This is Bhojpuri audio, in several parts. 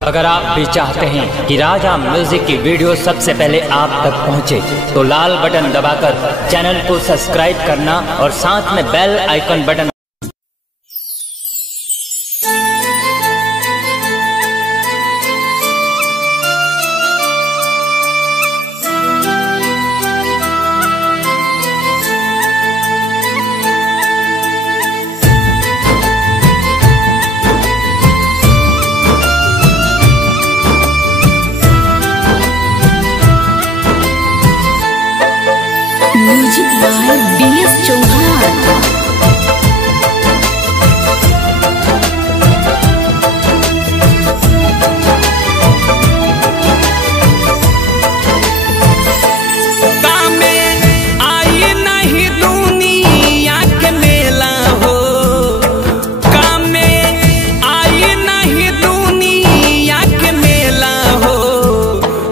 अगर आप भी चाहते हैं कि राजा म्यूजिक की वीडियो सबसे पहले आप तक पहुंचे, तो लाल बटन दबाकर चैनल को सब्सक्राइब करना और साथ में bell icon button. Music by BS Chauhan.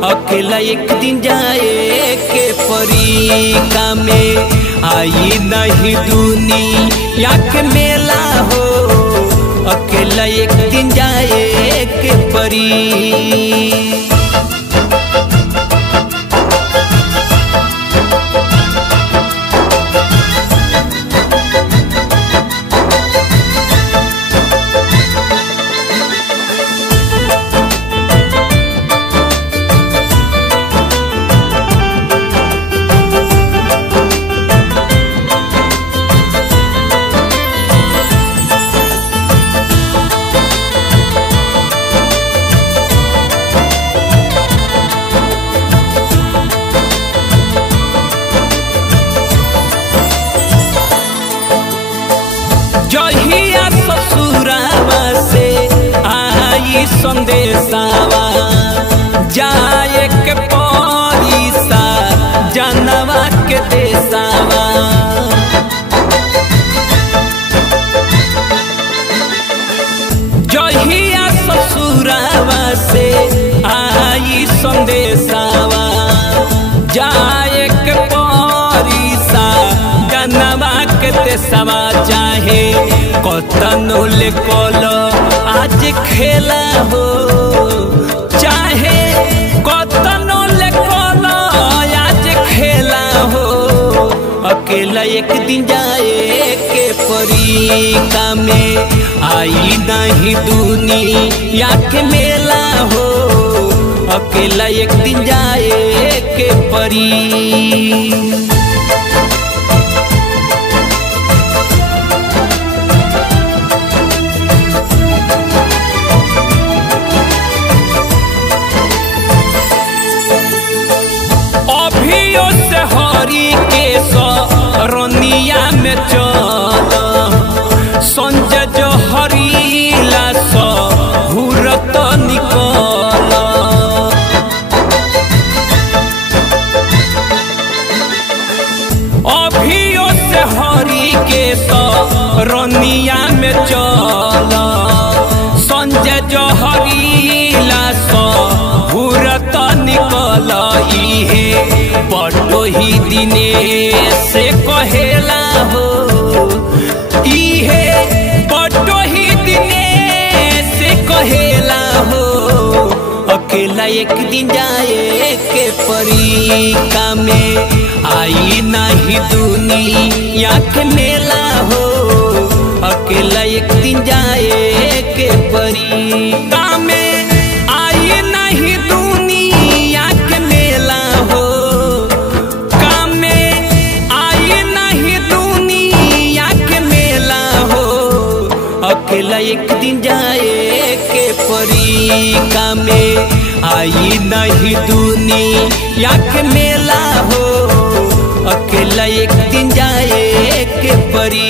अकेला एक दिन जाए के परी कामे आई नहीं दुनिया के मेला हो। अकेला एक दिन जाए के परी। जहिया ससुरावा से आई संदेशावा जाए के परिसा जनवा के देसावा। जहिया ससुरावा से आई संदेशावा जाए के परिसा जनवा के देसावा। चाहे कतनो ले कोलो आज खेला हो, चाहे कतनो ले कोलो आज खेला हो। अकेला एक दिन जाए के परी कामे आई नहीं दुनिया के मेला हो। अकेला एक दिन जाए के परी। हरी के रनिया में चल संजय जो हरीला हुरत निकल। अभियो से हरी के रनिया में चल संजय जो हरीला हुरत निकल। इहे बड़ो ही दिने से कहेला हो, इहे बड़ो ही दिने से कहेला हो। अकेला एक दिन जाए के परी कामे आई नहीं दुनिया के मेला हो। अकेला एक दिन जाए के परी कामे आई नहीं दुनिया के मेला हो। कामे आई नहीं दुनिया के मेला हो। अकेला एक दिन जाए के परी कामे आई नहीं दुनिया के मेला हो। अकेला एक दिन जाए के परी।